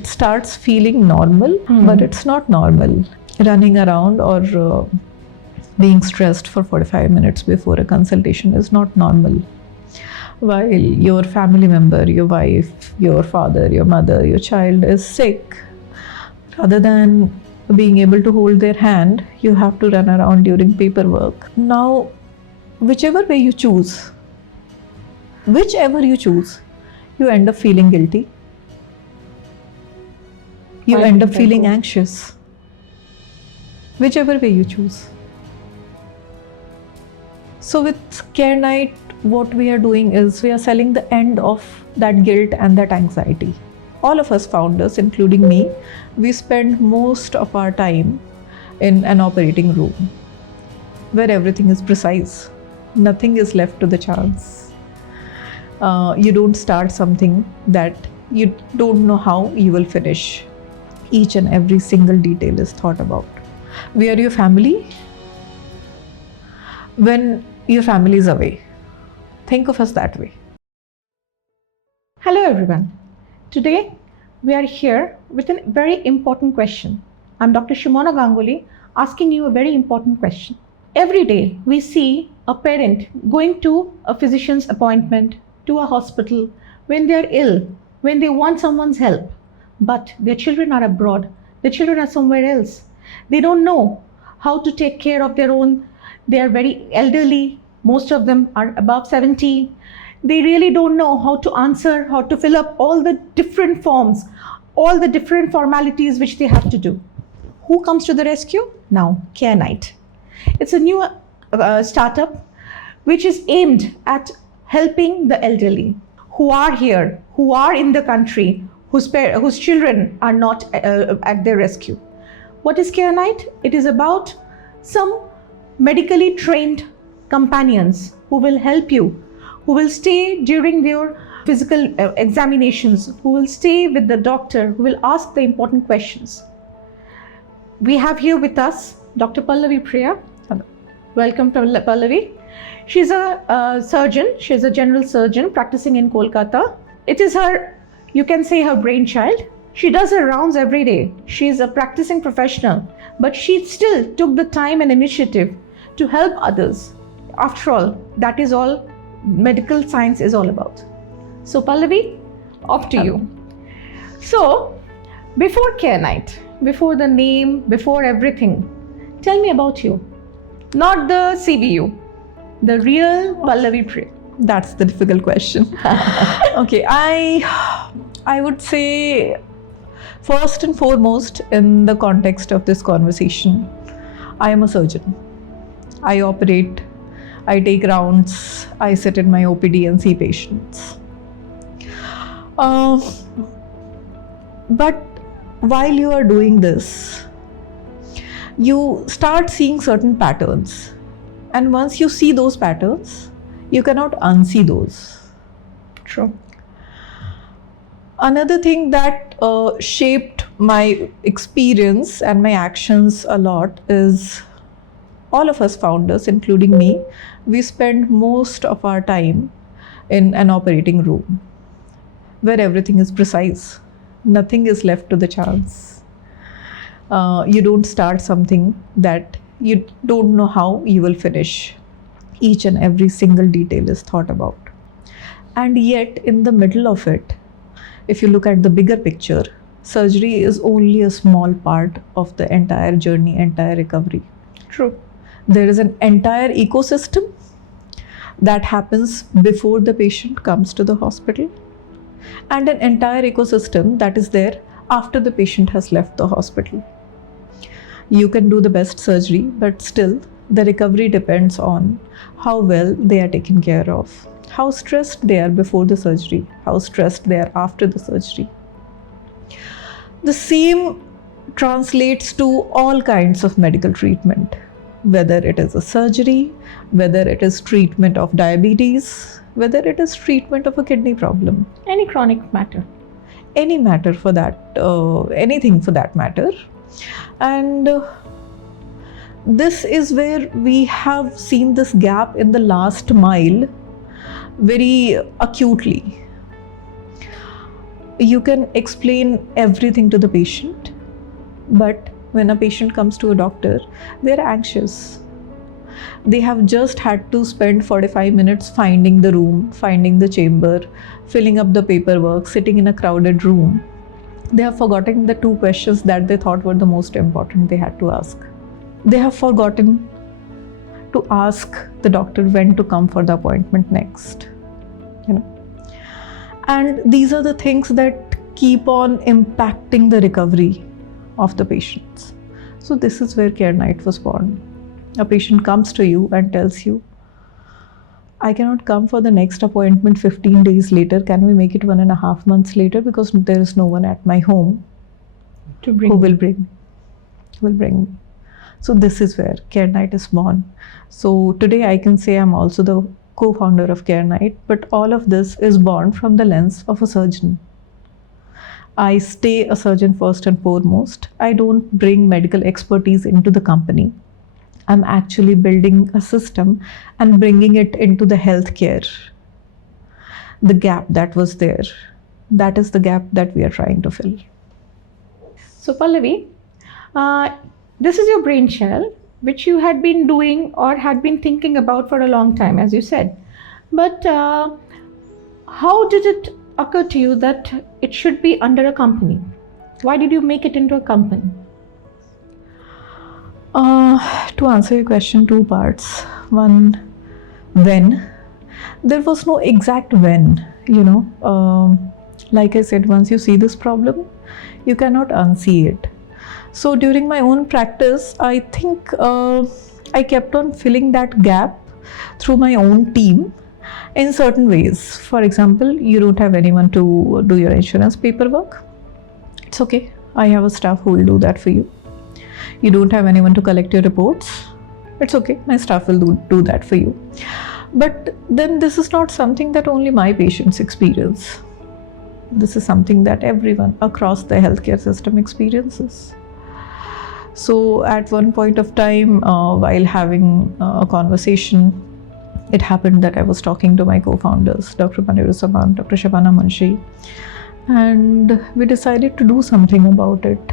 it starts feeling normal, but it's not normal. Running around or being stressed for 45 minutes before a consultation is not normal. While your family member, your wife, your father, your mother, your child is sick, rather than being able to hold their hand, you have to run around during paperwork. Now, whichever way you choose, you end up feeling guilty. You end up feeling anxious. Whichever way you choose. So with CareKnight, what we are doing is we are selling the end of that guilt and that anxiety. All of us founders, including me, we spend most of our time in an operating room where everything is precise. Nothing is left to the chance. You don't start something that you don't know how you will finish. Each and every single detail is thought about. We are your family. When your family is away, think of us that way. Hello everyone. Today we are here with a very important question. I'm Dr. Shimona Ganguly asking you a very important question. Every day we see a parent going to a physician's appointment, to a hospital, when they're ill, when they want someone's help, but their children are abroad, their children are somewhere else. They don't know how to take care of their own. They are very elderly. Most of them are above 70. They really don't know how to answer, how to fill up all the different forms, all the different formalities which they have to do. Who comes to the rescue? Now, CareKnight. It's a new startup which is aimed at helping the elderly who are here, who are in the country, whose children are not at their rescue. What is CareKnight? It is about some medically trained companions who will help you, who will stay during your physical examinations, who will stay with the doctor, who will ask the important questions. We have here with us Dr. Pallavi Priya. Hello. Welcome, Pallavi. She's a surgeon. She's a general surgeon practicing in Kolkata. It is her, you can say, her brainchild. She does her rounds every day. She's a practicing professional, but she still took the time and initiative to help others. After all, that is all medical science is all about. So Pallavi, off to you. So, before CareKnight, before the name, before everything, tell me about you. Not the CBU, the real Pallavi Priya. That's the difficult question. Okay, I would say, first and foremost, in the context of this conversation, I am a surgeon. I operate, I take rounds, I sit in my OPD and see patients. But while you are doing this, you start seeing certain patterns. And once you see those patterns, you cannot unsee those. True. Another thing that shaped my experience and my actions a lot is all of us founders, including me, we spend most of our time in an operating room where everything is precise. Nothing is left to the chance. You don't start something that you don't know how you will finish. Each and every single detail is thought about. And yet, in the middle of it, if you look at the bigger picture, surgery is only a small part of the entire journey, entire recovery. True. There is an entire ecosystem that happens before the patient comes to the hospital, and an entire ecosystem that is there after the patient has left the hospital. You can do the best surgery, but still the recovery depends on how well they are taken care of, how stressed they are before the surgery, how stressed they are after the surgery. The same translates to all kinds of medical treatment, whether it is a surgery, whether it is treatment of diabetes, whether it is treatment of a kidney problem. Any chronic matter. Any matter for that, anything for that matter. And this is where we have seen this gap in the last mile very acutely. you can explain everything to the patient, but when a patient comes to a doctor, they're anxious. They have just had to spend 45 minutes finding the room, finding the chamber, filling up the paperwork, sitting in a crowded room. They have forgotten the 2 questions that they thought were the most important they had to ask. They have forgotten to ask the doctor when to come for the appointment next. And these are the things that keep on impacting the recovery of the patients. So this is where CareKnight was born. A patient comes to you and tells you, I cannot come for the next appointment 15 days later. Can we make it 1.5 months later? Because there is no one at my home To bring who will bring me. So this is where CareKnight is born. So today I can say I'm also the co-founder of CareKnight, but all of this is born from the lens of a surgeon. I stay a surgeon first and foremost. I don't bring medical expertise into the company. I'm actually building a system and bringing it into the healthcare. The gap that was there, that is the gap that we are trying to fill. So Pallavi, this is your brainchild, which you had been doing or had been thinking about for a long time, as you said. But how did it occur to you that it should be under a company? Why did you make it into a company? To answer your question, 2 parts. One, when. There was no exact when, Like I said, once you see this problem, you cannot unsee it. So during my own practice, I think I kept on filling that gap through my own team in certain ways. For example, you don't have anyone to do your insurance paperwork. It's okay. I have a staff who will do that for you. You don't have anyone to collect your reports. It's okay. My staff will do that for you. But then this is not something that only my patients experience. This is something that everyone across the healthcare system experiences. So at one point of time, while having a conversation, it happened that I was talking to my co-founders, Dr. Maniruzzaman, Dr. Shabana Munshi, and we decided to do something about it,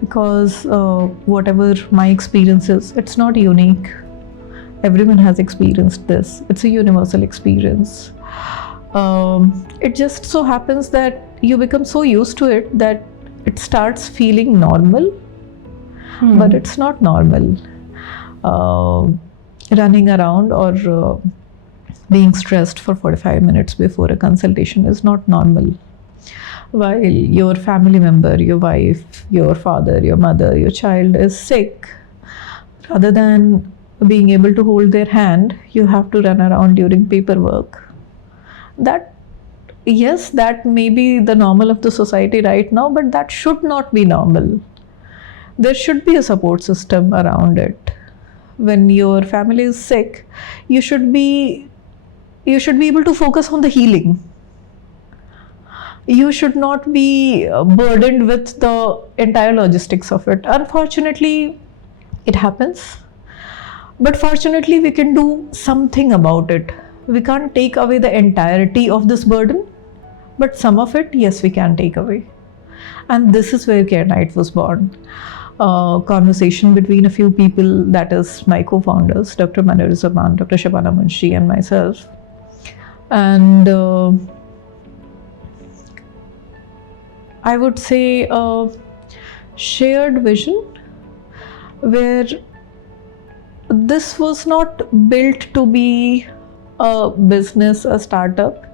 because whatever my experience is, it's not unique. Everyone has experienced this. It's a universal experience. It just so happens that you become so used to it that it starts feeling normal, but it's not normal. Running around or being stressed for 45 minutes before a consultation is not normal. While your family member, your wife, your father, your mother, your child is sick, rather than being able to hold their hand, you have to run around during paperwork. That may be the normal of the society right now, but that should not be normal. There should be a support system around it. When your family is sick, you should be able to focus on the healing. You should not be burdened with the entire logistics of it. Unfortunately, it happens. But fortunately, we can do something about it. We can't take away the entirety of this burden, but some of it, yes, we can take away. And this is where CareKnight was born. A conversation between a few people, that is my co-founders, Dr. Maniruzzaman, Dr. Shabana Munshi, and myself. And I would say a shared vision where this was not built to be a business, a startup.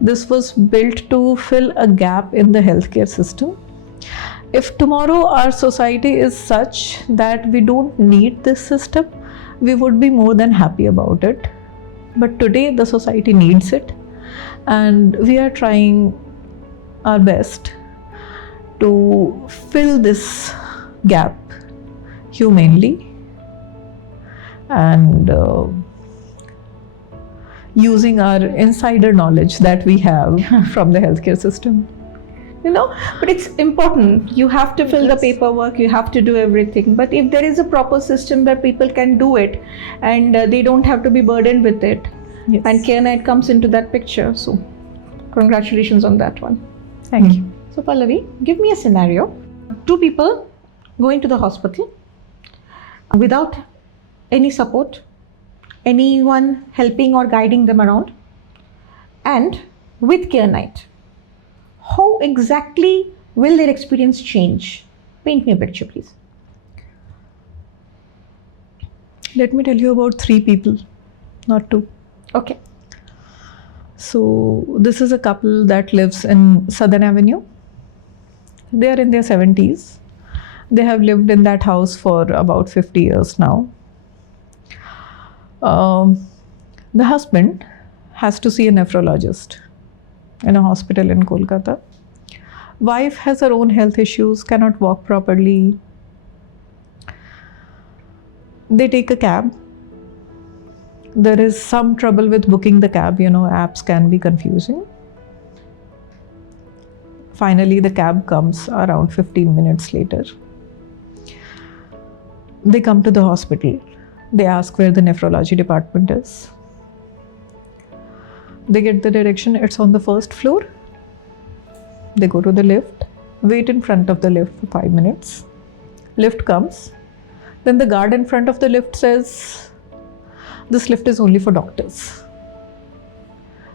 This was built to fill a gap in the healthcare system. If tomorrow our society is such that we don't need this system, we would be more than happy about it. But today the society needs it, and we are trying our best to fill this gap humanely and using our insider knowledge that we have from the healthcare system. But it's important. You have to fill the paperwork, you have to do everything. But if there is a proper system where people can do it and they don't have to be burdened with it, and CareKnight comes into that picture. So congratulations on that one. Thank you. So Pallavi, give me a scenario. Two people going to the hospital without any support, anyone helping or guiding them around, and with CareKnight. How exactly will their experience change? Paint me a picture, please. Let me tell you about 3 people, not 2. Okay. So this is a couple that lives in Southern Avenue. They are in their 70s. They have lived in that house for about 50 years now. The husband has to see a nephrologist in a hospital in Kolkata. Wife has her own health issues, cannot walk properly. They take a cab. There is some trouble with booking the cab, apps can be confusing. Finally, the cab comes around 15 minutes later. They come to the hospital. They ask where the nephrology department is. They get the direction, it's on the first floor. They go to the lift, wait in front of the lift for 5 minutes. Lift comes. Then the guard in front of the lift says, this lift is only for doctors.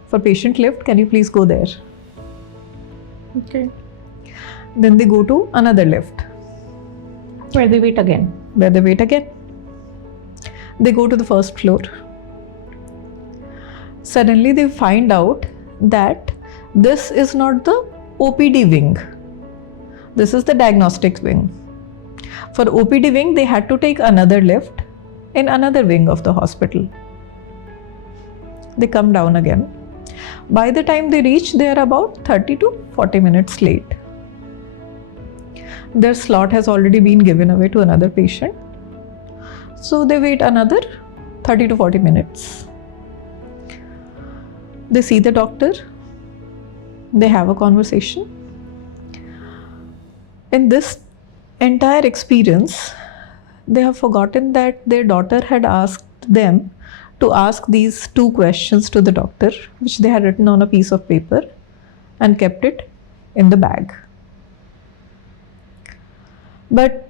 For patient lift, can you please go there? Okay. Then they go to another lift. Where they wait again. They go to the first floor. Suddenly they find out that this is not the OPD wing. This is the diagnostic wing. For OPD wing, they had to take another lift in another wing of the hospital. They come down again. By the time they reach, they are about 30 to 40 minutes late. Their slot has already been given away to another patient. So they wait another 30 to 40 minutes. They see the doctor. They have a conversation. In this entire experience, they have forgotten that their daughter had asked them to ask these 2 questions to the doctor, which they had written on a piece of paper and kept it in the bag. But,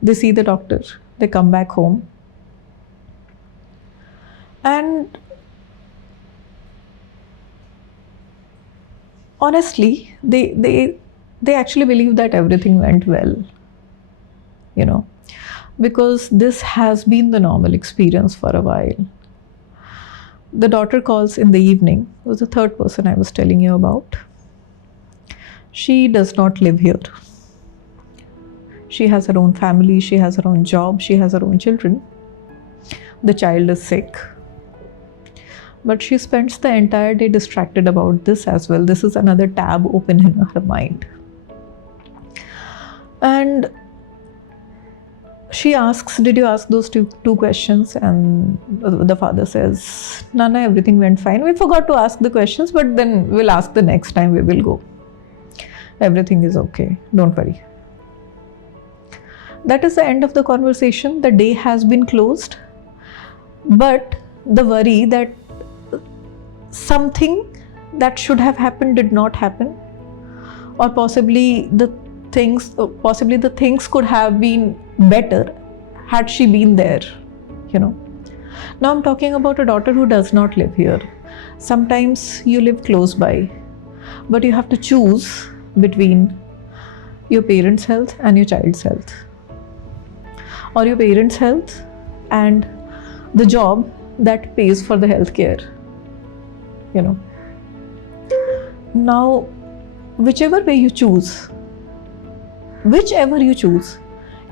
they see the doctor, they come back home, and honestly, they actually believe that everything went well, because this has been the normal experience for a while. The daughter calls in the evening, it was the 3rd person I was telling you about. She does not live here. She has her own family, she has her own job, she has her own children. The child is sick. But she spends the entire day distracted about this as well. This is another tab open in her mind. And she asks, did you ask those two questions? And the father says, Nana, everything went fine. We forgot to ask the questions, but then we'll ask the next time we will go. Everything is okay, don't worry. That is the end of the conversation. The day has been closed. But the worry that something that should have happened did not happen, or possibly the things could have been better had she been there, Now I'm talking about a daughter who does not live here. Sometimes you live close by, but you have to choose between your parents' health and your child's health, or your parents' health and the job that pays for the healthcare, Now, whichever you choose,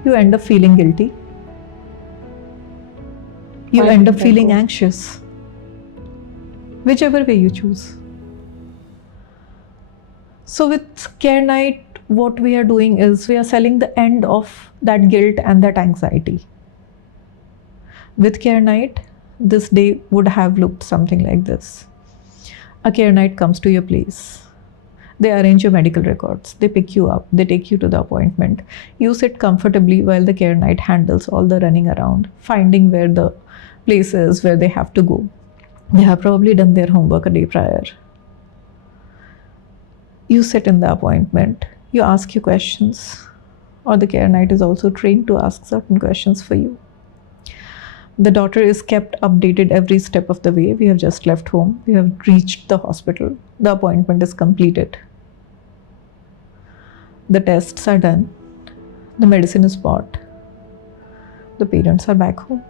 you end up feeling guilty. You end up feeling anxious. Whichever way you choose. So with CareKnight, what we are doing is we are selling the end of that guilt and that anxiety. With CareKnight, this day would have looked something like this. A CareKnight comes to your place. They arrange your medical records. They pick you up. They take you to the appointment. You sit comfortably while the CareKnight handles all the running around, finding where the place is, where they have to go. They have probably done their homework a day prior. You sit in the appointment, you ask your questions, or the CareKnight is also trained to ask certain questions for you. The daughter is kept updated every step of the way. We have just left home, we have reached the hospital, the appointment is completed, the tests are done, the medicine is bought, the parents are back home.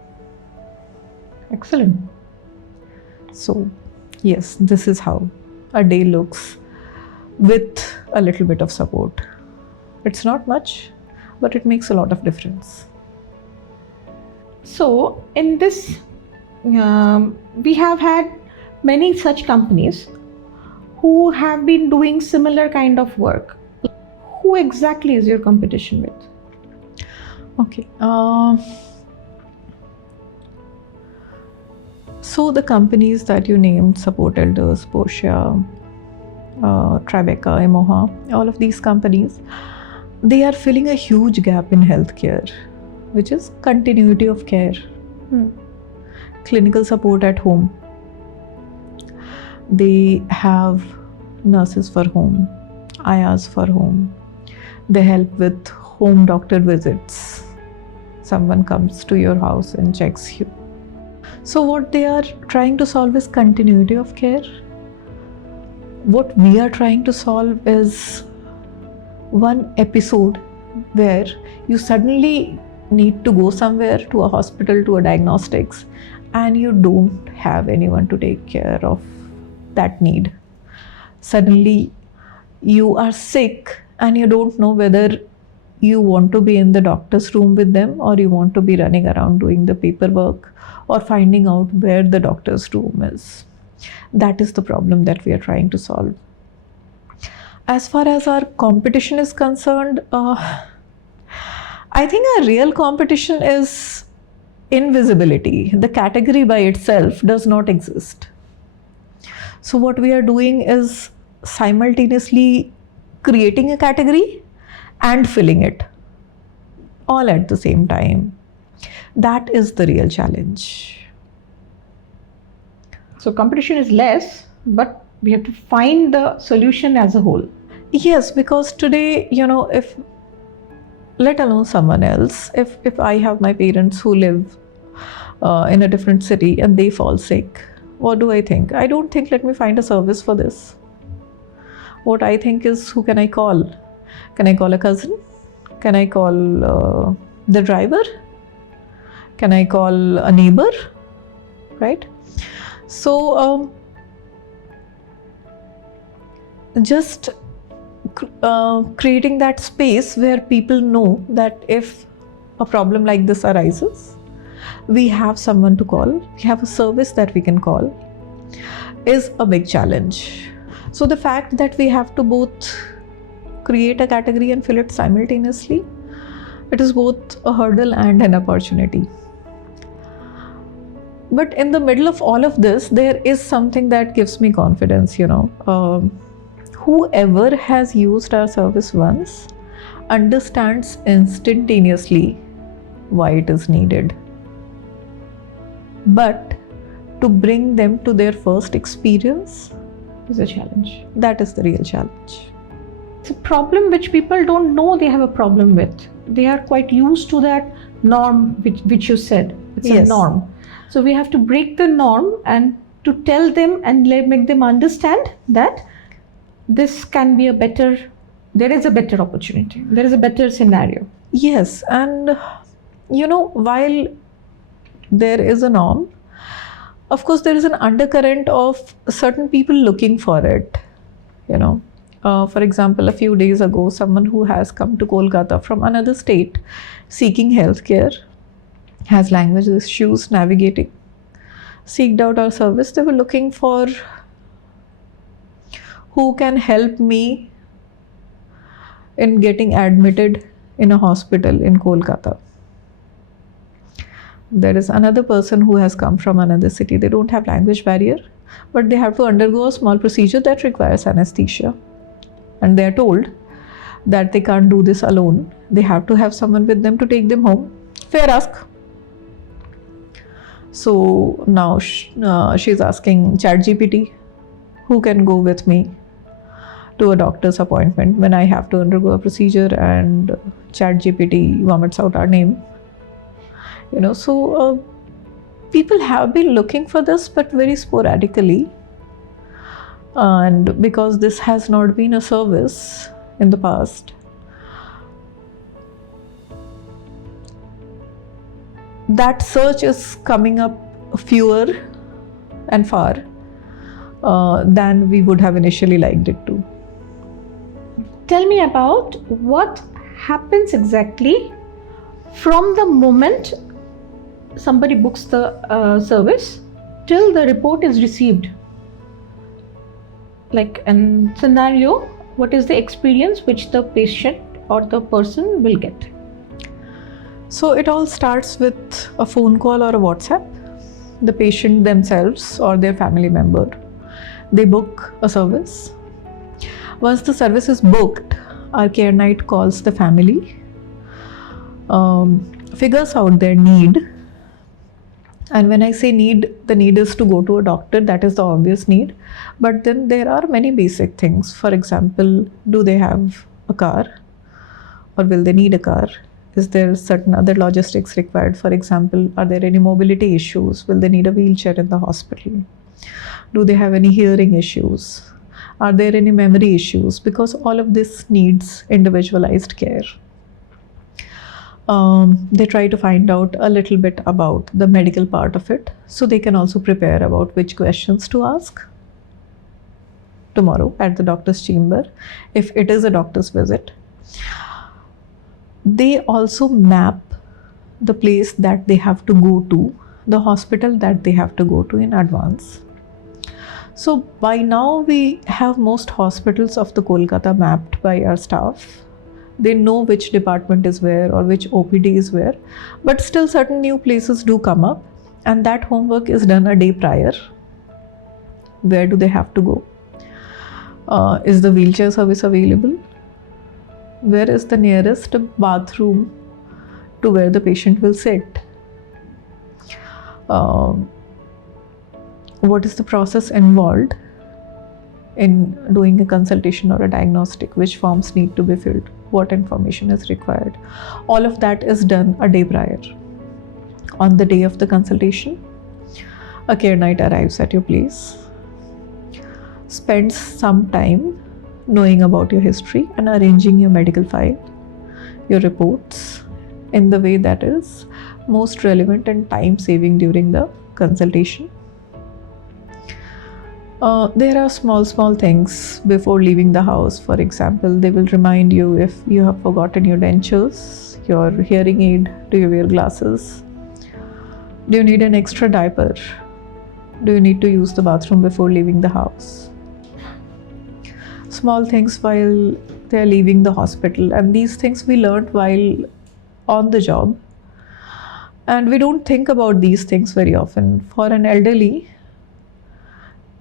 Excellent. So, yes, this is how a day looks with a little bit of support. It's not much, but it makes a lot of difference. So, in this, we have had many such companies who have been doing similar kind of work. Who exactly is your competition with? Okay. So the companies that you named, Support Elders, Portia, Tribeca, Emoha, all of these companies, they are filling a huge gap in healthcare, which is continuity of care, clinical support at home. They have nurses for home, ayas for home. They help with home doctor visits. Someone comes to your house and checks you. So what they are trying to solve is continuity of care. What we are trying to solve is one episode where you suddenly need to go somewhere, to a hospital, to a diagnostics, and you don't have anyone to take care of that need. Suddenly you are sick and you don't know whether you want to be in the doctor's room with them, or you want to be running around doing the paperwork or finding out where the doctor's room is. That is the problem that we are trying to solve. As far as our competition is concerned, I think our real competition is invisibility. The category by itself does not exist. So what we are doing is simultaneously creating a category and filling it all at the same time. That is the real challenge. So competition is less, but we have to find the solution as a whole. Yes, because today, if, let alone someone else, if I have my parents who live in a different city and they fall sick, what do I think? I don't think, let me find a service for this. What I think is, who can I call? Can I call a cousin? Can I call the driver? Can I call a neighbor? Right? So just creating that space where people know that if a problem like this arises, we have someone to call, we have a service that we can call, is a big challenge. So the fact that we have to both create a category and fill it simultaneously, it is both a hurdle and an opportunity. But in the middle of all of this, there is something that gives me confidence, whoever has used our service once understands instantaneously why it is needed. But to bring them to their first experience is a challenge. That is the real challenge. It's a problem which people don't know they have a problem with. They are quite used to that norm which you said. It's a norm. So we have to break the norm and to tell them and make them understand that this can be there is a better opportunity. There is a better scenario. Yes, and while there is a norm, of course there is an undercurrent of certain people looking for it. For example, a few days ago, someone who has come to Kolkata from another state seeking healthcare, has language issues navigating, seeked out our service. They were looking for who can help me in getting admitted in a hospital in Kolkata. There is another person who has come from another city. They don't have language barrier, but they have to undergo a small procedure that requires anesthesia. And they are told that they can't do this alone. They have to have someone with them to take them home. Fair ask. So now she's asking ChatGPT, who can go with me to a doctor's appointment when I have to undergo a procedure and ChatGPT vomits out our name. So people have been looking for this, but very sporadically. And because this has not been a service in the past, that search is coming up fewer and far than we would have initially liked it to. Tell me about what happens exactly from the moment somebody books the service till the report is received. Like in scenario, what is the experience which the patient or the person will get? So it all starts with a phone call or a WhatsApp. The patient themselves or their family member, they book a service. Once the service is booked, our CareKnight calls the family, figures out their need. And when I say need, the need is to go to a doctor, that is the obvious need. But then there are many basic things. For example, do they have a car or will they need a car? Is there certain other logistics required? For example, are there any mobility issues? Will they need a wheelchair in the hospital? Do they have any hearing issues? Are there any memory issues? Because all of this needs individualized care. They try to find out a little bit about the medical part of it, so they can also prepare about which questions to ask tomorrow at the doctor's chamber if it is a doctor's visit. They also map the place that they have to go to, the hospital that they have to go to in advance. So by now we have most hospitals of the Kolkata mapped by our staff. They know which department is where or which OPD is where, but still certain new places do come up, and that homework is done a day prior. Where do they have to go? Is the wheelchair service available? Where is the nearest bathroom to where the patient will sit? What is the process involved in doing a consultation or a diagnostic? Which forms need to be filled? What information is required? All of that is done a day prior. On the day of the consultation, a CareKnight arrives at your place, spends some time knowing about your history and arranging your medical file, your reports in the way that is most relevant and time saving during the consultation. There are small things before leaving the house. For example, they will remind you if you have forgotten your dentures, your hearing aid, do you wear glasses, do you need an extra diaper, do you need to use the bathroom before leaving the house. Small things while they are leaving the hospital, and these things we learned while on the job, and we don't think about these things very often. For an elderly,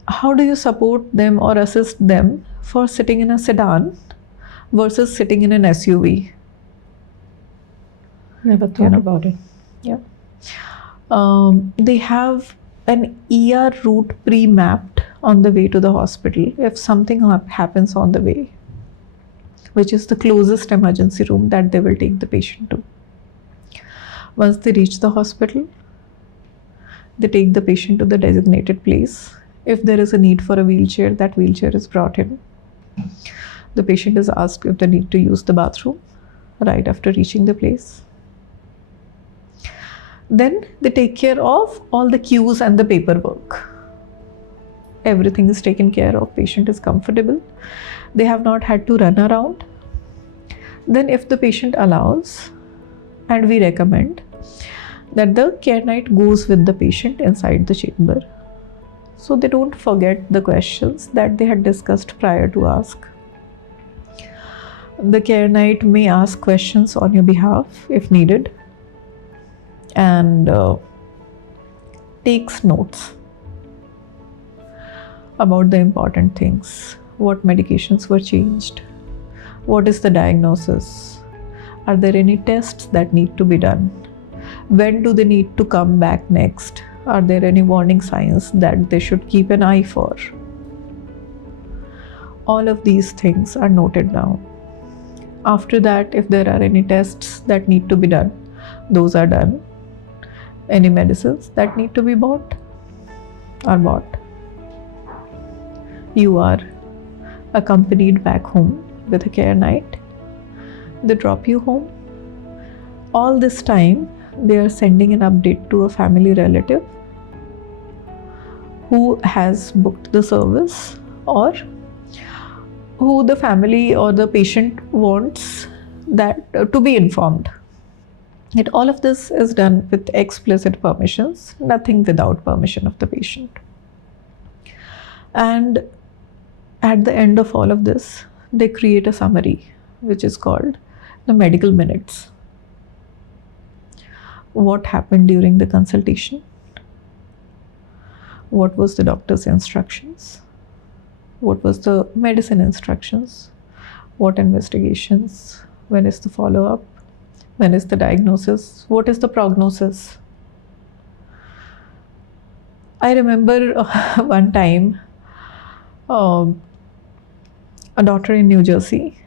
how do you support them or assist them for sitting in a sedan versus sitting in an SUV? Never thought about it. Yeah. They have an ER route pre-mapped on the way to the hospital if something happens on the way, which is the closest emergency room that they will take the patient to. Once they reach the hospital, they take the patient to the designated place. If there is a need for a wheelchair, that wheelchair is brought in. The patient is asked if they need to use the bathroom right after reaching the place. Then they take care of all the queues and the paperwork. Everything is taken care of, patient is comfortable. They have not had to run around. Then if the patient allows, and we recommend, that the CareKnight goes with the patient inside the chamber, so they don't forget the questions that they had discussed prior to ask. The CareKnight may ask questions on your behalf if needed, and takes notes about the important things. What medications were changed? What is the diagnosis? Are there any tests that need to be done? When do they need to come back next? Are there any warning signs that they should keep an eye for? all of these things are noted down. After that, if there are any tests that need to be done, those are done. Any medicines that need to be bought are bought. You are accompanied back home with a CareKnight. They drop you home. All this time, they are sending an update to a family relative who has booked the service or who the family or the patient wants that to be informed. All of this is done with explicit permissions, nothing without permission of the patient. And at the end of all of this, they create a summary which is called the medical minutes. What happened during the consultation? What was the doctor's instructions? What was the medicine instructions? What investigations? When is the follow-up? When is the diagnosis? What is the prognosis? I remember one time, a doctor in New Jersey,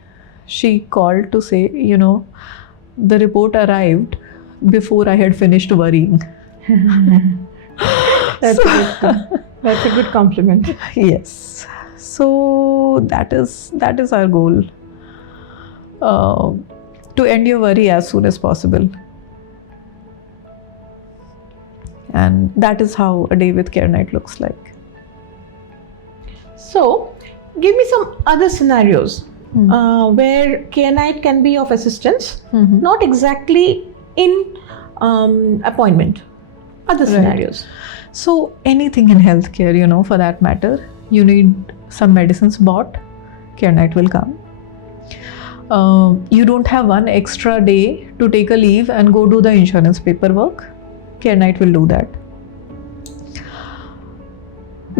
she called to say, the report arrived before I had finished worrying. That's a good compliment. Yes. So that is our goal. To end your worry as soon as possible. And that is how a day with CareKnight looks like. So, give me some other scenarios where CareKnight can be of assistance, not exactly in appointment. Other scenarios. So anything in healthcare, for that matter, you need some medicines bought, CareKnight will come. You don't have one extra day to take a leave and go do the insurance paperwork, CareKnight will do that.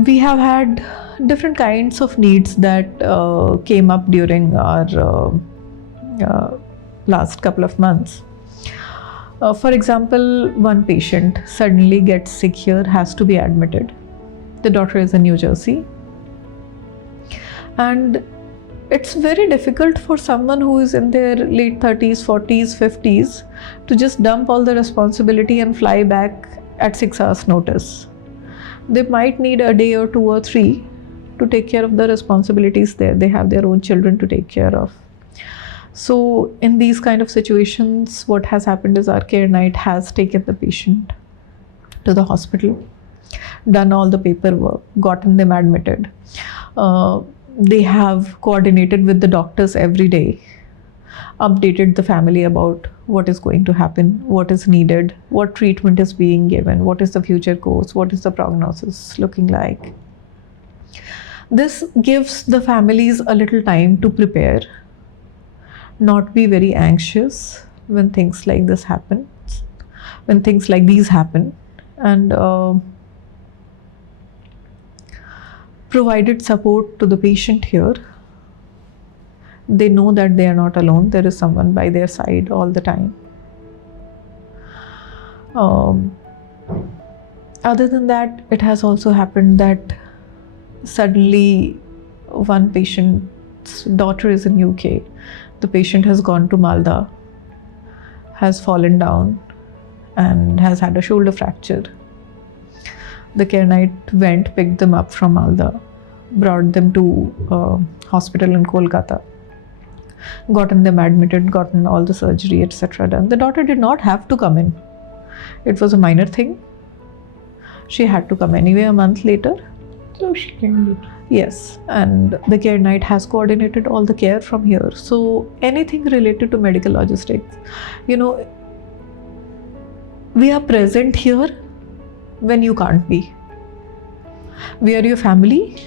We have had different kinds of needs that came up during our last couple of months. For example, one patient suddenly gets sick here, has to be admitted. The doctor is in New Jersey. And it's very difficult for someone who is in their late 30s, 40s, 50s to just dump all the responsibility and fly back at 6 hours notice. They might need a day or 2 or 3 to take care of the responsibilities there. They have their own children to take care of. So in these kind of situations, what has happened is our CareKnight has taken the patient to the hospital, done all the paperwork, gotten them admitted. They have coordinated with the doctors every day, updated the family about what is going to happen, what is needed, what treatment is being given, what is the future course, what is the prognosis looking like. This gives the families a little time to prepare, not be very anxious when things like this happen, when things like these happen, and provided support to the patient here. They know that they are not alone. There is someone by their side all the time. Other than that, it has also happened that suddenly one patient's daughter is in UK. The patient has gone to Malda, has fallen down and has had a shoulder fracture. The CareKnight went, picked them up from Malda, brought them to a hospital in Kolkata, gotten them admitted, gotten all the surgery, etc. done. The daughter did not have to come in. It was a minor thing. She had to come anyway a month later. So she can do it. Yes, and the CareKnight has coordinated all the care from here. So anything related to medical logistics, we are present here when you can't be. We are your family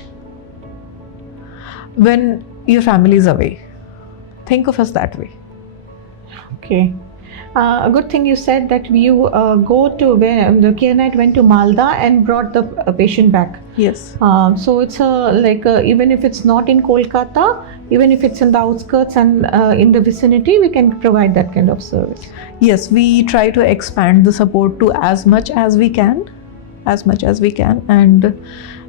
when your family is away. Think of us that way. Okay. A good thing you said that you go to where the CareKnight went to Malda and brought the patient back. Yes. So it's even if it's not in Kolkata, even if it's in the outskirts and in the vicinity, we can provide that kind of service. Yes, we try to expand the support to as much as we can, and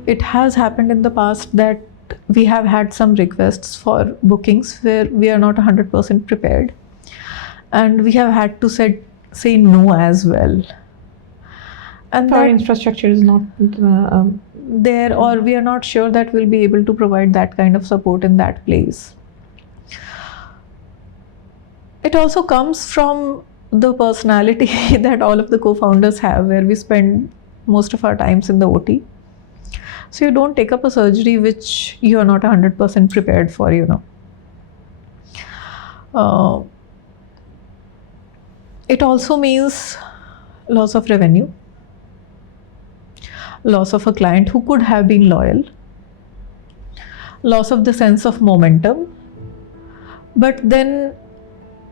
it has happened in the past that we have had some requests for bookings where we are not 100% prepared, and we have had to say no as well. And Our that infrastructure is not there, or we are not sure that we'll be able to provide that kind of support in that place. It also comes from the personality that all of the co-founders have, where we spend most of our times in the OT. So you don't take up a surgery which you are not 100% prepared for, It also means loss of revenue, loss of a client who could have been loyal, loss of the sense of momentum, but then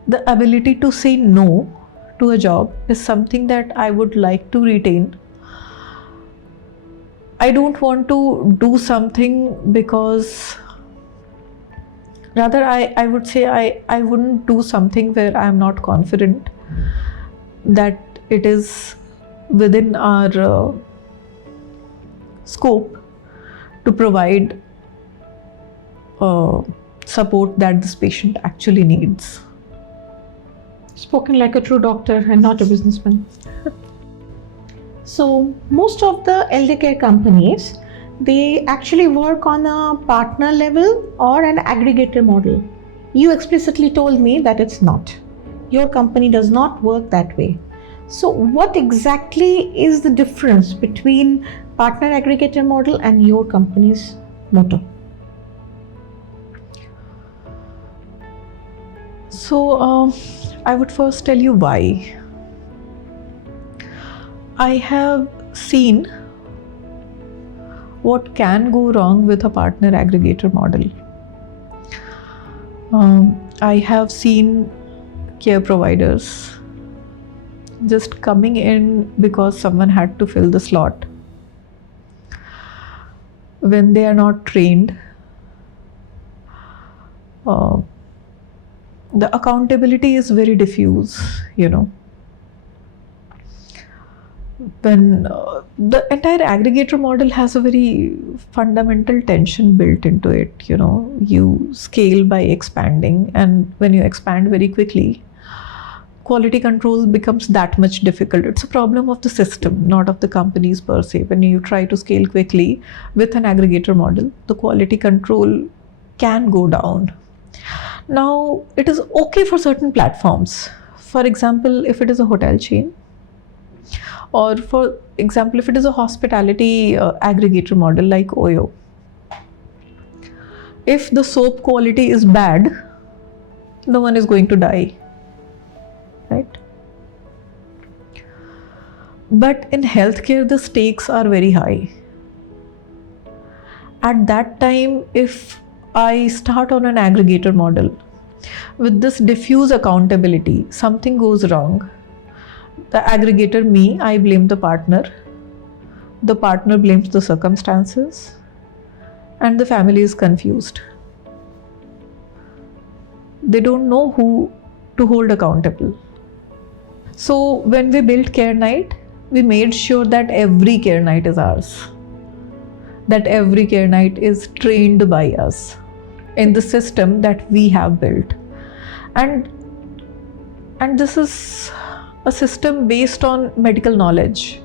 the ability to say no to a job is something that I would like to retain. I don't want to do something because, rather I would say I wouldn't do something where I am not confident that it is within our scope to provide support that this patient actually needs. Spoken like a true doctor and not a businessman. So most of the elder care companies, they actually work on a partner level or an aggregator model. You explicitly told me that it's not. Your company does not work that way. So what exactly is the difference between partner aggregator model and your company's motto? So I would first tell you why. I have seen what can go wrong with a partner aggregator model. I have seen care providers just coming in because someone had to fill the slot when they are not trained. The accountability is very diffuse, When the entire aggregator model has a very fundamental tension built into it, you scale by expanding, and when you expand very quickly, quality control becomes that much difficult. It's a problem of the system, not of the companies per se. When you try to scale quickly with an aggregator model, the quality control can go down. Now, it is okay for certain platforms. For example, if it is a hotel chain, or for example, if it is a hospitality aggregator model like OYO, if the soap quality is bad, no one is going to die, right? But in healthcare, the stakes are very high. At that time, if I start on an aggregator model with this diffuse accountability, something goes wrong. The aggregator, me, I blame the partner blames the circumstances, and the family is confused. They don't know who to hold accountable. So when we built CareKnight, we made sure that every CareKnight is ours, that every CareKnight is trained by us in the system that we have built. And this is a system based on medical knowledge.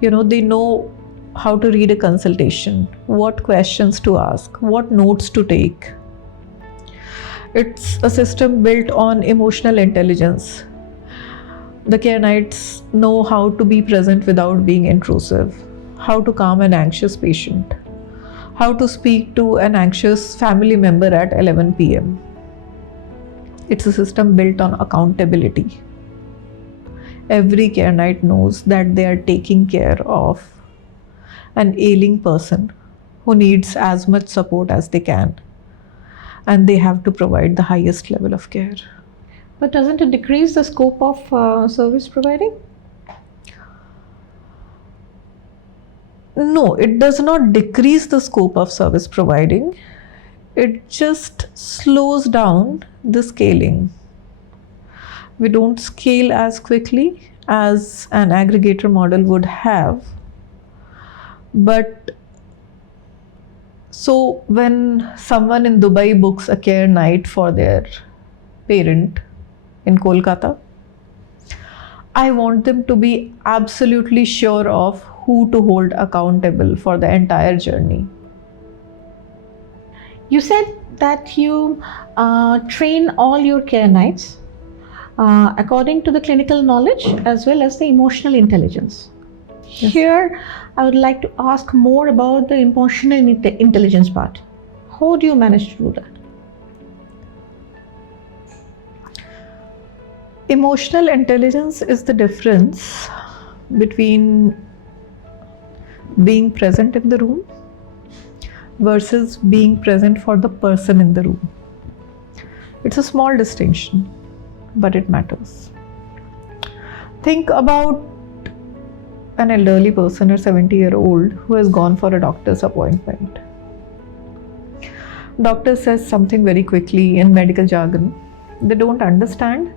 They know how to read a consultation, what questions to ask, what notes to take. It's a system built on emotional intelligence. The CareKnights know how to be present without being intrusive, how to calm an anxious patient, how to speak to an anxious family member at 11 p.m. It's a system built on accountability. Every CareKnight knows that they are taking care of an ailing person who needs as much support as they can, and they have to provide the highest level of care. But doesn't it decrease the scope of service providing? No, it does not decrease the scope of service providing. It just slows down the scaling. We don't scale as quickly as an aggregator model would have, but So when someone in Dubai books a CareKnight for their parent in Kolkata, I want them to be absolutely sure of who to hold accountable for the entire journey. You said that you train all your CareKnights according to the clinical knowledge as well as the emotional intelligence. Yes. Here, I would like to ask more about the emotional intelligence part. How do you manage to do that? Emotional intelligence is the difference between being present in the room versus being present for the person in the room. It's a small distinction, but it matters. Think about an elderly person or 70-year-old who has gone for a doctor's appointment. Doctor says something very quickly in medical jargon. They don't understand,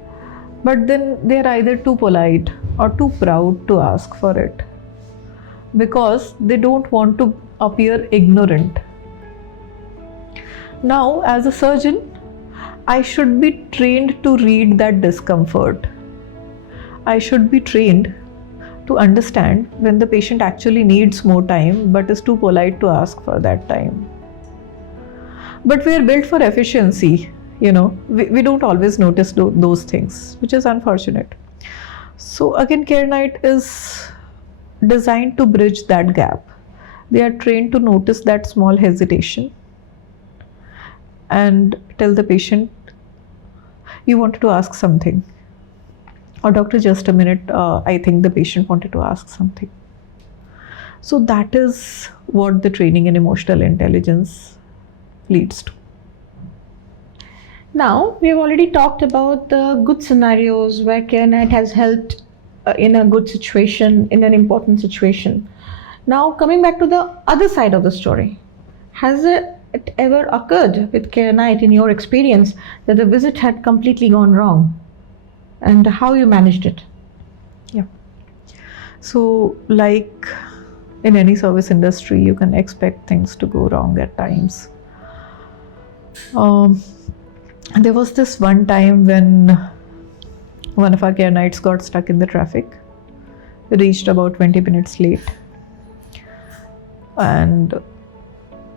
but then they're either too polite or too proud to ask for it because they don't want to appear ignorant. Now, as a surgeon, I should be trained to read that discomfort. I should be trained to understand when the patient actually needs more time but is too polite to ask for that time. But we are built for efficiency, we don't always notice those things, which is unfortunate. So again, CareKnight is designed to bridge that gap. They are trained to notice that small hesitation and tell the patient, you wanted to ask something. Or doctor, just a minute, I think the patient wanted to ask something. So that is what the training in emotional intelligence leads to. Now, we have already talked about the good scenarios where CareKnight has helped in a good situation, in an important situation. Now, coming back to the other side of the story, has it ever occurred with CareKnight in your experience that the visit had completely gone wrong? And how you managed it? Yeah. So, like in any service industry, you can expect things to go wrong at times. There was this one time when one of our CareKnights got stuck in the traffic, reached about 20 minutes late. And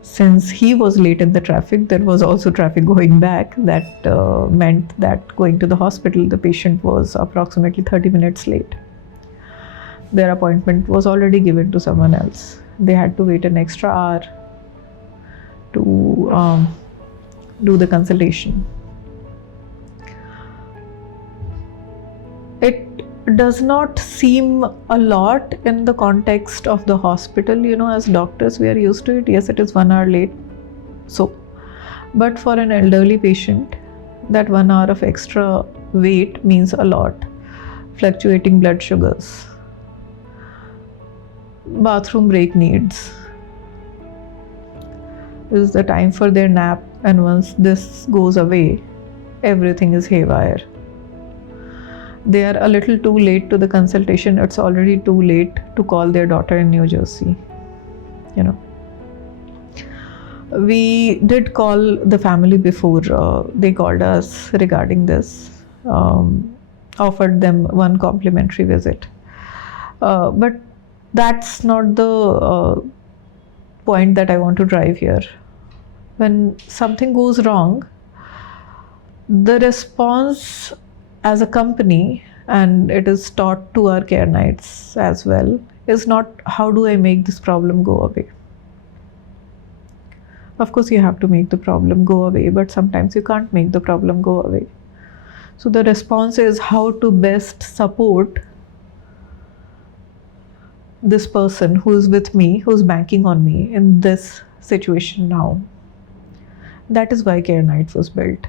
since he was late in the traffic, there was also traffic going back. That meant that going to the hospital, the patient was approximately 30 minutes late. Their appointment was already given to someone else. They had to wait an extra hour to do the consultation. It does not seem a lot in the context of the hospital. As doctors, we are used to it. Yes, it is 1 hour late. So, but for an elderly patient, that 1 hour of extra wait means a lot. Fluctuating blood sugars, bathroom break needs. This is the time for their nap, and once this goes away, everything is haywire. They are a little too late to the consultation. It's already too late to call their daughter in New Jersey. We did call the family before they called us regarding this, offered them one complimentary visit. But that's not the point that I want to drive here. When something goes wrong, the response as a company, and it is taught to our CareKnights as well, is not how do I make this problem go away. Of course, you have to make the problem go away, but sometimes you can't make the problem go away. So the response is how to best support this person who is with me, who's banking on me in this situation now. That is why CareKnight was built.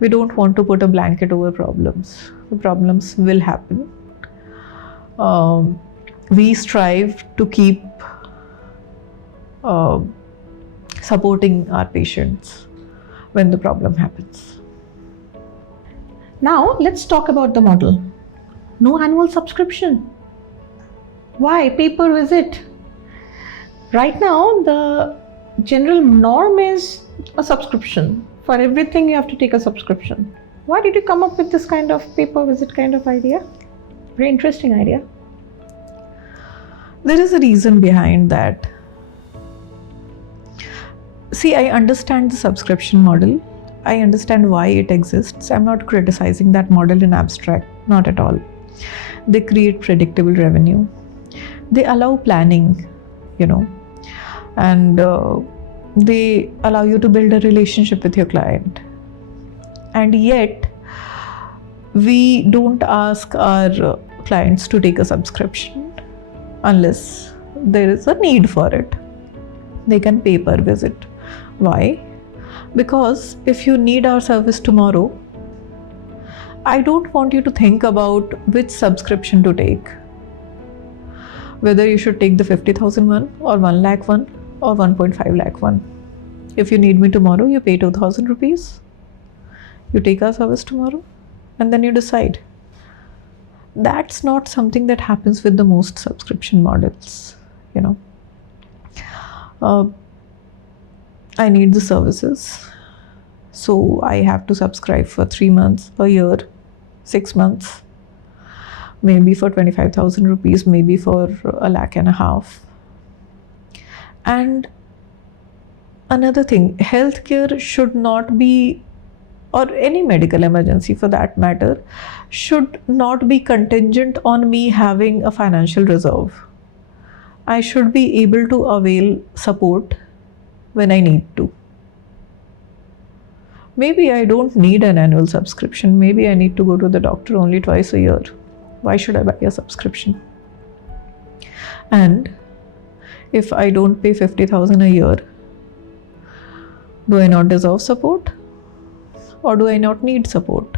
We don't want to put a blanket over problems. The problems will happen. We strive to keep supporting our patients when the problem happens. Now, let's talk about the model. No annual subscription. Why pay per visit? Right now, the general norm is a subscription. For everything you have to take a subscription. Why did you come up with this kind of paper visit kind of idea? Very interesting idea. There is a reason behind that. See, I understand the subscription model. I understand why it exists. I'm not criticizing that model in abstract, not at all. They create predictable revenue. They allow planning, and they allow you to build a relationship with your client. And yet, we don't ask our clients to take a subscription unless there is a need for it. They can pay per visit. Why? Because if you need our service tomorrow, I don't want you to think about which subscription to take. Whether you should take the 50,000 one or 1 lakh one or 1.5 lakh one. If you need me tomorrow, you pay 2,000 rupees. You take our service tomorrow and then you decide. That's not something that happens with the most subscription models, I need the services. So I have to subscribe for 3 months, a year, 6 months, maybe for 25,000 rupees, maybe for 1.5 lakh. And another thing, healthcare should not be, or any medical emergency for that matter, should not be contingent on me having a financial reserve. I should be able to avail support when I need to. Maybe I don't need an annual subscription. Maybe I need to go to the doctor only twice a year. Why should I buy a subscription? And if I don't pay 50,000 a year, do I not deserve support? Or do I not need support?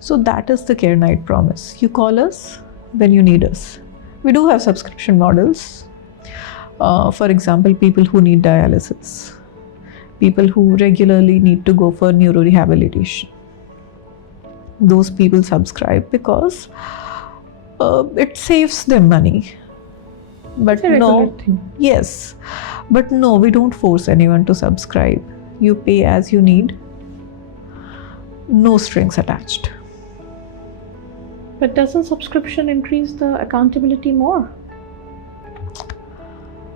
So that is the CareKnight promise. You call us when you need us. We do have subscription models. For example, people who need dialysis, people who regularly need to go for neurorehabilitation. Those people subscribe because it saves them money. But no, yes, but no, we don't force anyone to subscribe. You pay as you need, no strings attached. But doesn't subscription increase the accountability more?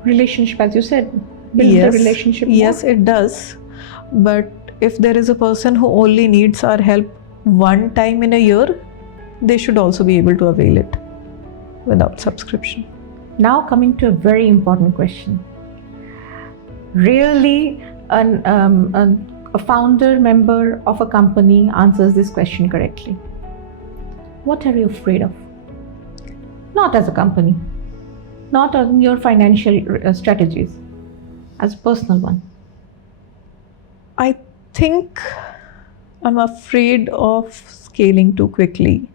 Relationship, as you said, build the relationship more. Yes, it does. But if there is a person who only needs our help one time in a year, they should also be able to avail it without subscription. Now coming to a very important question. Rarely a founder member of a company answers this question correctly. What are you afraid of? Not as a company, not on your financial strategies, as a personal one. I think I'm afraid of scaling too quickly.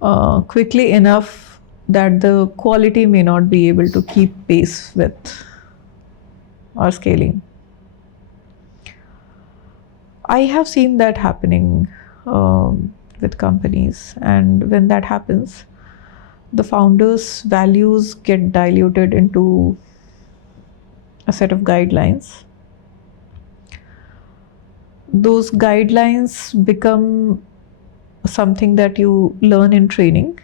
Quickly enough that the quality may not be able to keep pace with our scaling. I have seen that happening with companies, and when that happens, the founders' values get diluted into a set of guidelines. Those guidelines become something that you learn in training,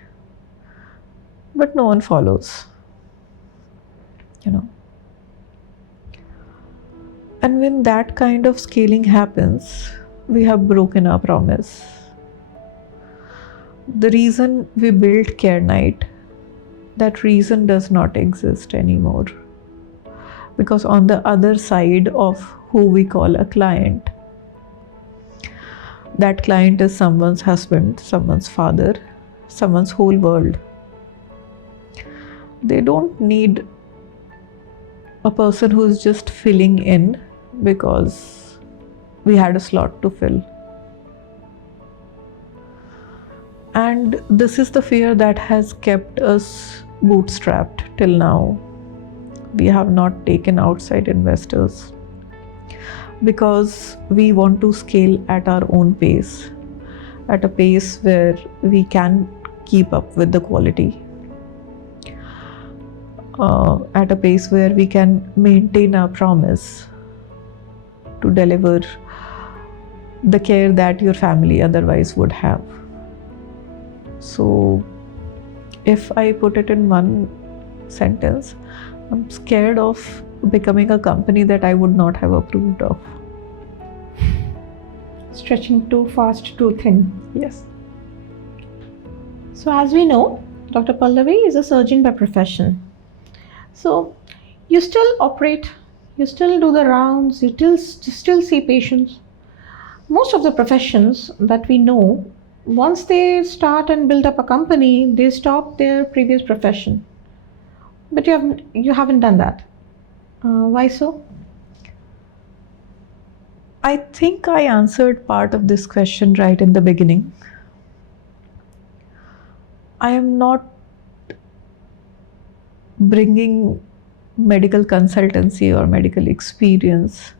but no one follows, And when that kind of scaling happens, we have broken our promise. The reason we built CareKnight, that reason does not exist anymore. Because on the other side of who we call a client, that client is someone's husband, someone's father, someone's whole world. They don't need a person who is just filling in because we had a slot to fill. And this is the fear that has kept us bootstrapped till now. We have not taken outside investors because we want to scale at our own pace, at a pace where we can keep up with the quality. at a place where we can maintain our promise to deliver the care that your family otherwise would have. So, if I put it in one sentence, I'm scared of becoming a company that I would not have approved of. Stretching too fast, too thin. Yes. So, as we know, Dr. Pallavi is a surgeon by profession. So, you still operate, you still do the rounds, you still see patients. Most of the professions that we know, once they start and build up a company, they stop their previous profession. But you haven't done that. Why so? I think I answered part of this question right in the beginning. I am not bringing medical consultancy or medical experience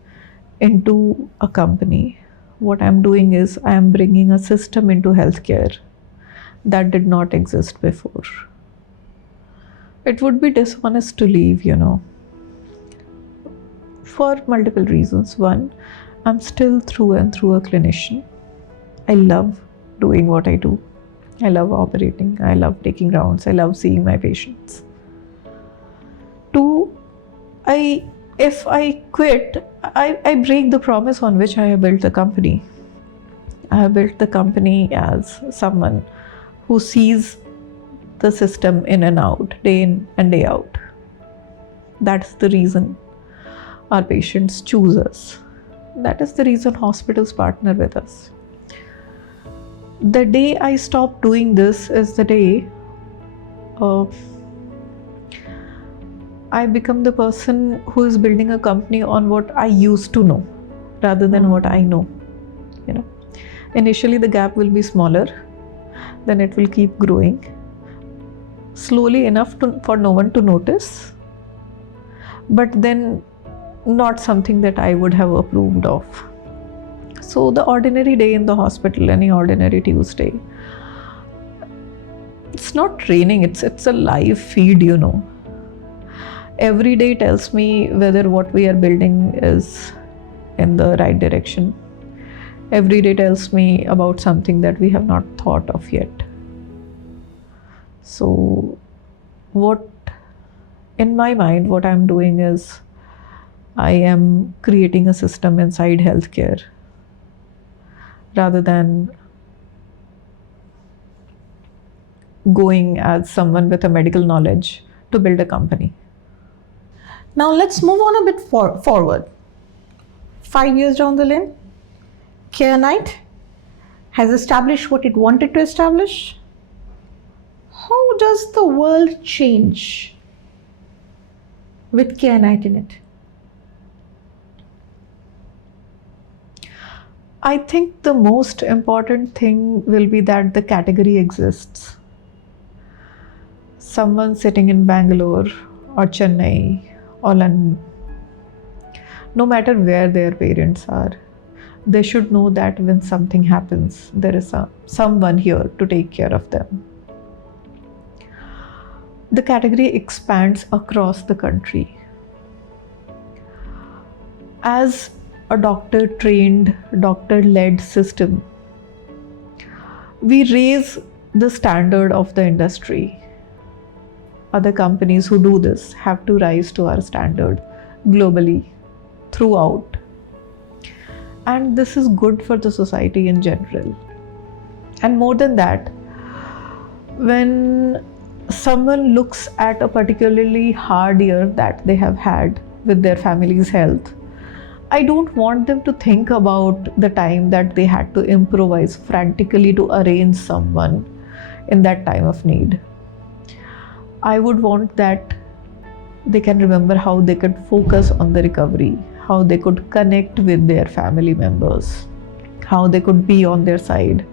into a company. What I'm doing is I am bringing a system into healthcare that did not exist before. It would be dishonest to leave, for multiple reasons. One, I'm still through and through a clinician. I love doing what I do. I love operating. I love taking rounds. I love seeing my patients. Two, if I quit, I break the promise on which I have built the company. I have built the company as someone who sees the system in and out, day in and day out. That's the reason our patients choose us. That is the reason hospitals partner with us. The day I stop doing this is the day I become the person who is building a company on what I used to know rather than what I know. Initially the gap will be smaller, then it will keep growing slowly enough for no one to notice, but then not something that I would have approved of. So the ordinary day in the hospital, any ordinary Tuesday, it's not training, it's a live feed. Every day tells me whether what we are building is in the right direction. Every day tells me about something that we have not thought of yet. So in my mind, what I'm doing is I am creating a system inside healthcare rather than going as someone with a medical knowledge to build a company. Now let's move on a bit forward. 5 years down the lane, CareKnight has established what it wanted to establish. How does the world change with CareKnight in it? I think the most important thing will be that the category exists. Someone sitting in Bangalore or Chennai or London, no matter where their parents are, they should know that when something happens, there is someone here to take care of them. The category expands across the country. As a doctor-trained, doctor-led system, we raise the standard of the industry. Other companies who do this have to rise to our standard globally, throughout. And this is good for the society in general. And more than that, when someone looks at a particularly hard year that they have had with their family's health, I don't want them to think about the time that they had to improvise frantically to arrange someone in that time of need. I would want that they can remember how they could focus on the recovery, how they could connect with their family members, how they could be on their side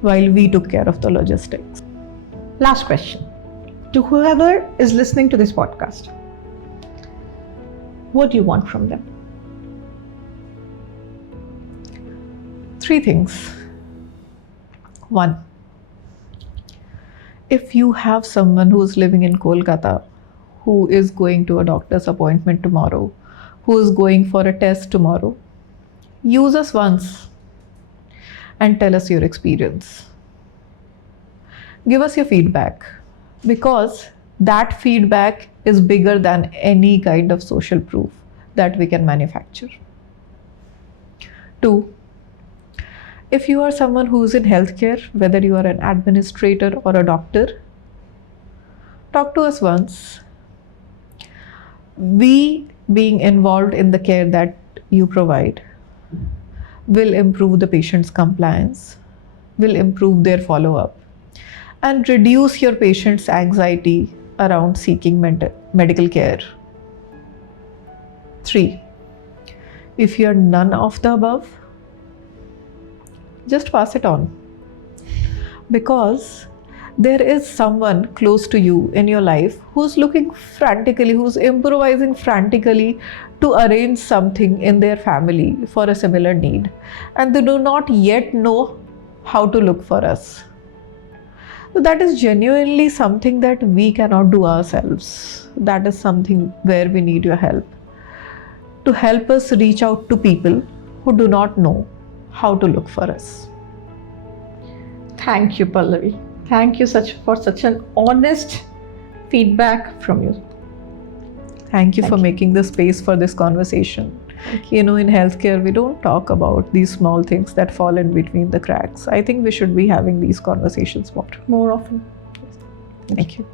while we took care of the logistics. Last question. To whoever is listening to this podcast, what do you want from them? 3 things. 1, if you have someone who is living in Kolkata who is going to a doctor's appointment tomorrow, who is going for a test tomorrow, use us once and tell us your experience. Give us your feedback, because that feedback is bigger than any kind of social proof that we can manufacture. 2. If you are someone who is in healthcare, whether you are an administrator or a doctor, talk to us once. We, being involved in the care that you provide, will improve the patient's compliance, will improve their follow-up, and reduce your patient's anxiety around seeking medical care. 3. If you are none of the above, just pass it on, because there is someone close to you in your life who's looking frantically, who's improvising frantically to arrange something in their family for a similar need, and they do not yet know how to look for us. So that is genuinely something that we cannot do ourselves. That is something where we need your help, to help us reach out to people who do not know how to look for us. Thank you, Pallavi. Thank you for such an honest feedback from you. Thank you for making the space for this conversation. You know, in healthcare, we don't talk about these small things that fall in between the cracks. I think we should be having these conversations more More often. Thank you.